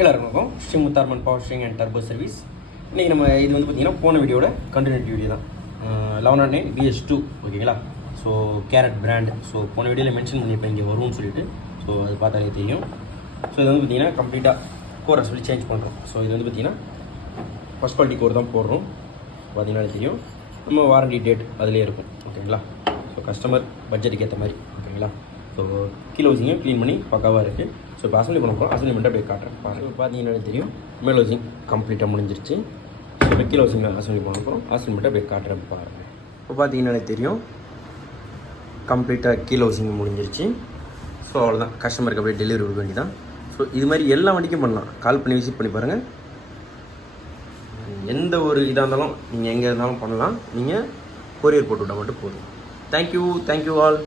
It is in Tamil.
எல்லாருக்கும் வணக்கம். Shri Mutharman power string and turbo service. இன்றைக்கி நம்ம இது வந்து பார்த்திங்கன்னா போன வீடியோட கண்டினியூட்டி வீடியோ தான். 1109 BS2 ஓகேங்களா. So carrot brand. ஸோ போன வீடியோவில் மென்ஷன் பண்ணியிருப்பேன் இங்கே வரும்னு சொல்லிட்டு. ஸோ அது பார்த்தாலே தெரியும். ஸோ இது வந்து பார்த்திங்கன்னா கம்ப்ளீட்டாக கோரை சொல்லி சேஞ்ச் பண்ணுறோம். ஸோ இது வந்து பார்த்திங்கன்னா ஃபஸ்ட் குவாலிட்டி கோர் தான் போடுறோம். பார்த்திங்கனாலே தெரியும். நம்ம வாரண்டி டேட் அதிலே இருக்கும் ஓகேங்களா. ஸோ கஸ்டமர் பட்ஜெட்டுக்கு ஏற்ற மாதிரி ஓகேங்களா. ஸோ கீழே வச்சிங்க க்ளீன் பண்ணி பக்காவாக இருக்குது. ஸோ இப்போ அசம்பிளி பண்ண போகிறோம். அசம்பிளி பண்ணிட்டு அப்படியே காட்டுறேன் பாருங்கள். பார்த்தீங்கன்னா தெரியும் மேல் வச்சிங் கம்ப்ளீட்டாக முடிஞ்சிருச்சு. ஸோ இப்போ கீழே வச்சிங்க அசம்பிளி பண்ண போகிறோம். அசம்பிளி பண்ணிட்டு அப்படியே காட்டுறேன் பாருங்கள். இப்போ பார்த்தீங்கன்னா தெரியும் கம்ப்ளீட்டாக கீழே வச்சிங்க முடிஞ்சிருச்சு. ஸோ அவ்வளோதான், கஸ்டமருக்கு அப்படியே டெலிவரி கொடுக்க வேண்டியதான். ஸோ இது மாதிரி எல்லா வண்டிக்கும் பண்ணலாம். கால் பண்ணி விசிட் பண்ணி பாருங்கள். எந்த ஒரு இதாக இருந்தாலும் நீங்கள் எங்கே இருந்தாலும் பண்ணலாம். நீங்கள் கொரியர் போட்டு விட்டால் மட்டும் போதும். Thank you all.